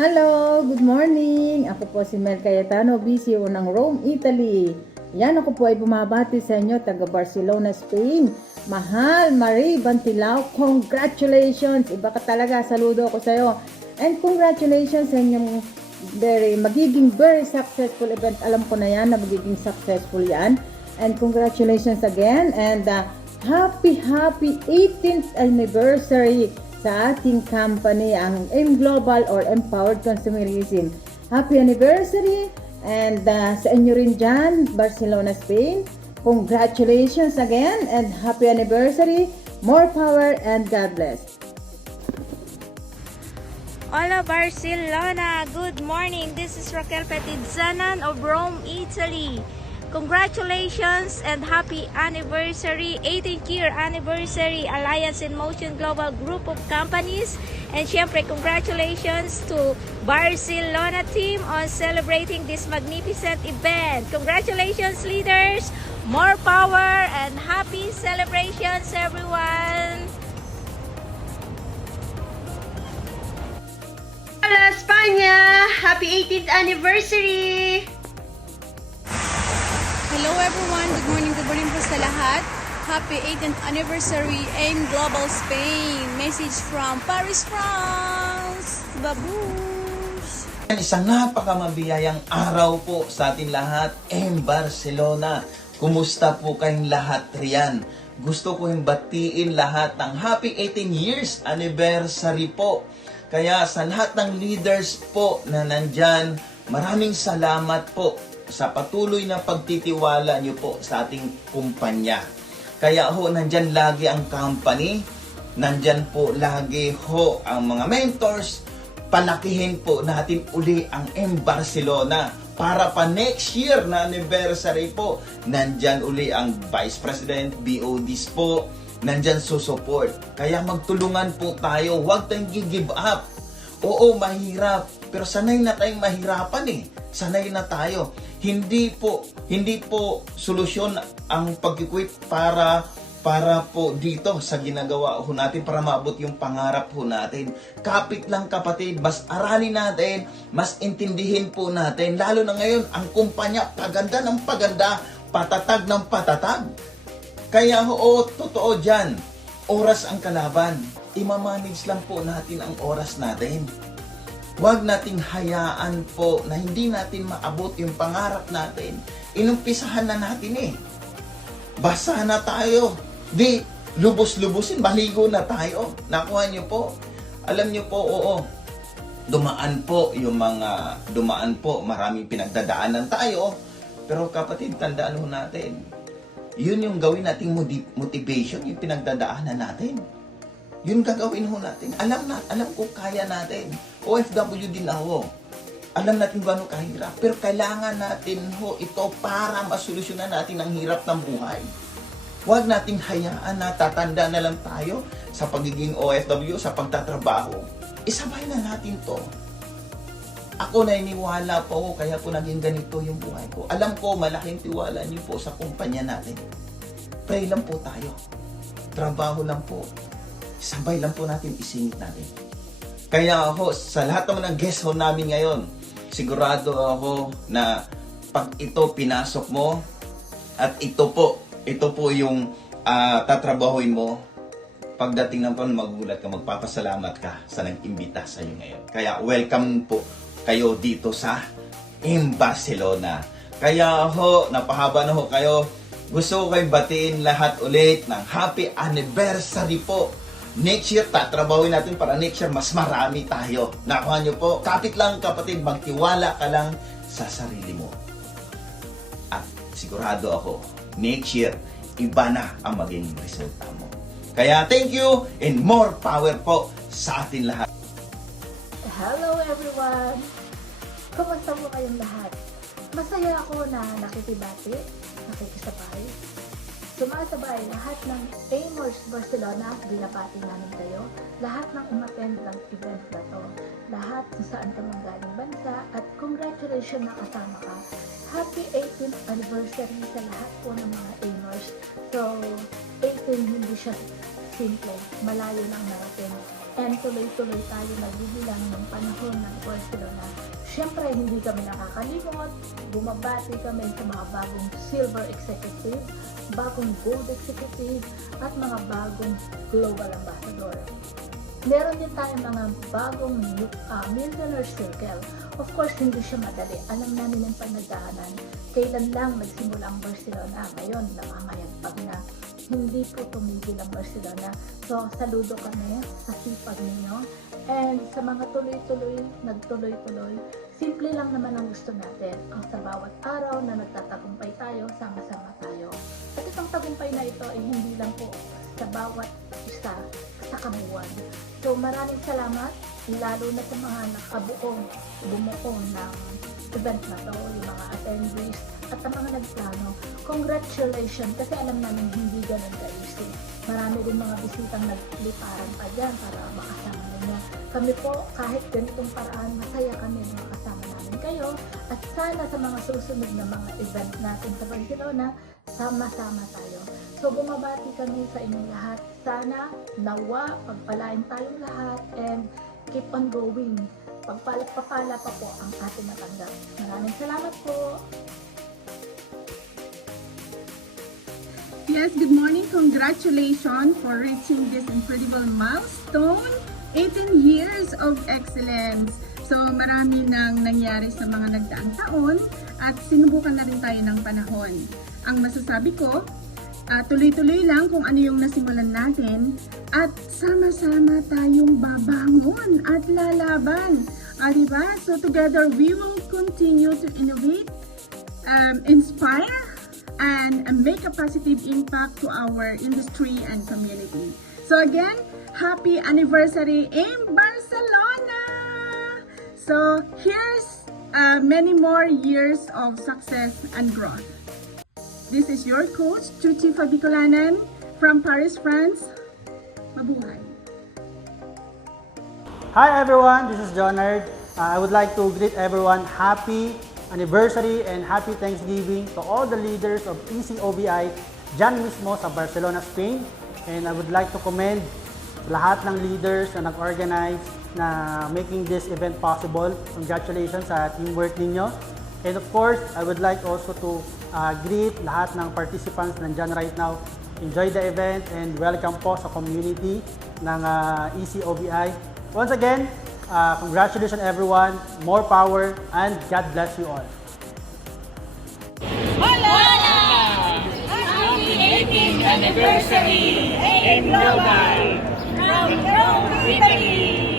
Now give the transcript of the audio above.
Hello, good morning. Ako po si Mel Cayetano, BCO ng Rome, Italy. Yan, ako po ay bumabati sa inyo, taga Barcelona, Spain. Mahal, Marie Bantilao, congratulations! Iba ka talaga, saludo ako sa iyo. And congratulations sa inyong magiging very successful event. Alam ko na yan na magiging successful yan. And congratulations again. And happy 18th anniversary sa ating company, ang M Global or Empowered Consumerism. Happy anniversary! And sa inyo rin dyan, Barcelona, Spain. Congratulations again and happy anniversary. More power and God bless. Hola Barcelona! Good morning! This is Raquel Petitzanan of Rome, Italy. Congratulations and happy anniversary, 18th year anniversary Alliance in Motion Global Group of Companies. And syempre, congratulations to Barcelona team on celebrating this magnificent event. Congratulations leaders! More power and happy celebrations everyone! Hola España! Happy 18th anniversary! Hello everyone, good morning po sa lahat. Happy 18th anniversary AIM Global Spain. Message from Paris, France. Babush! Isang napakamabiyayang araw po sa atin lahat, AIM Barcelona. Kumusta po kayong lahat riyan? Gusto ko yung batiin lahat ng happy 18 years anniversary po. Kaya sa lahat ng leaders po na nandyan, maraming salamat po sa patuloy na pagtitiwala nyo po sa ating kumpanya. Kaya ho, nandyan lagi ang company, nandyan po lagi ho ang mga mentors, palakihin po natin uli ang M Barcelona para pa next year na anniversary po, nandyan uli ang Vice President, BODs po, nandyan susupport. Kaya magtulungan po tayo, huwag tayong give up. Oo, mahirap, pero sanay na tayong mahirapan eh. Sanay na tayo. Hindi po solusyon ang pag-quit para po dito sa ginagawa ho natin para maabot yung pangarap ho natin. Kapit lang kapatid, mas aralin natin, mas intindihin po natin. Lalo na ngayon, ang kumpanya paganda ng paganda, patatag ng patatag. Kaya ho, totoo dyan, oras ang kalaban. Imamanage lang po natin ang oras natin. Huwag nating hayaan po na hindi natin maabot yung pangarap natin. Inumpisahan na natin eh. Basa na tayo. Di, lubos-lubusin, maligo na tayo. Nakuha nyo po. Alam nyo po, oo. Dumaan po, maraming pinagdadaanan tayo. Pero kapatid, tandaan ho natin. Yun yung gawin nating motivation, yung pinagdadaanan natin. Yun gagawin ho natin. Alam ko kaya natin. OFW din ako. Alam natin gano'ng kahirap. Pero kailangan natin ho ito para masolusyonan natin ang hirap ng buhay. Huwag nating hayaan na tatanda na lang tayo sa pagiging OFW, sa pagtatrabaho. Isabay na natin to. Ako naniniwala po ako, kaya po naging ganito yung buhay ko. Alam ko, malaking tiwala niyo po sa kumpanya natin. Pray lang po tayo. Trabaho lang po. Sabay lang po natin, isingit natin. Kaya ako, sa lahat naman ng guest ho namin ngayon, sigurado ako na pag ito pinasok mo, at ito po yung tatrabahuin mo, pagdating ng pan, magulat ka, magpapasalamat ka sa nag-imbita sa iyo ngayon. Kaya welcome po kayo dito sa M Barcelona. Kaya ho, napahaba na ho kayo. Gusto ko kayong batiin lahat ulit ng happy anniversary po. Next year, tatrabawin natin para next year, mas marami tayo. Nakuha nyo po. Kapit lang kapatid, magtiwala ka lang sa sarili mo. At sigurado ako, next year, iba na ang magiging resulta mo. Kaya thank you and more power po sa atin lahat. Hello everyone! Kumusta po kayong lahat? Masaya ako na nakikibati, nakikisabay. Sumasabay lahat ng Aimers Barcelona, binabati namin kayo. Lahat ng umattend ng event na to. Lahat kung saan ka manggaling bansa at congratulations na kasama ka. Happy 18th anniversary sa lahat po ng mga Aimers. So, 18 hindi siya simple, malayo ng narating. And tuloy-tuloy tayo nagbibilang ng panahon ng first syempre, hindi kami nakakalimot. Bumabati kami sa mga bagong silver executive, bagong gold executive, at mga bagong global ambassador. Meron din tayong mga bagong millionaire circle. Of course, hindi siya madali. Alam namin yung panagdaanan. Kailan lang nagsimula ang Barcelona. Ngayon, namamayagpag na. Hindi po tumigil ang Barcelona. So, saludo kami sa sipag ninyo. And sa mga tuloy-tuloy, nagtuloy-tuloy, simple lang naman ang gusto natin. Ang sa bawat araw na nagtatagumpay tayo, sama-sama tayo. At itong tagumpay na ito ay hindi lang po sa bawat isa sa kabuuan. So maraming salamat, lalo na sa mga bumuo ng event na to, yung mga attendees at ang mga nagplano. Congratulations, kasi alam namin hindi ganun ka-easy. Marami din mga bisitang nagliparan pa dyan para makasama ninyo. Kami po, kahit ganitong paraan, masaya kami na makasama namin kayo. At sana sa mga susunod na mga event natin sa Barcelona, sama-sama tayo. So bumabati kami sa inyong lahat. Sana, nawa, pagpalain tayong lahat and keep on going. Pagpapala pa po ang ating natanggap. Maraming salamat po. Yes, good morning. Congratulations for reaching this incredible milestone. 18 years of excellence. So marami nang nangyari sa mga nagdaang taon at sinubukan na rin tayo ng panahon. Ang masasabi ko, tuloy-tuloy lang kung ano yung nasimulan natin at sama-sama tayong babangon at lalaban. Diba? So together we will continue to innovate, inspire, and make a positive impact to our industry and community. So again, happy anniversary in Barcelona! So here's many more years of success and growth. This is your coach, Chuchi Fabicolanan from Paris, France. Mabuhay! Hi everyone, this is Jonard. I would like to greet everyone happy anniversary and happy Thanksgiving to all the leaders of ECOBI dyan mismo sa Barcelona, Spain. And I would like to commend lahat ng leaders na nag-organize na making this event possible. Congratulations sa teamwork ninyo. And of course, I would like also to greet lahat ng participants nandyan right now. Enjoy the event and welcome po sa community ng ECOBI. Once again, congratulations everyone, more power, and God bless you all. Happy 18th anniversary in Global from Rome, Italy!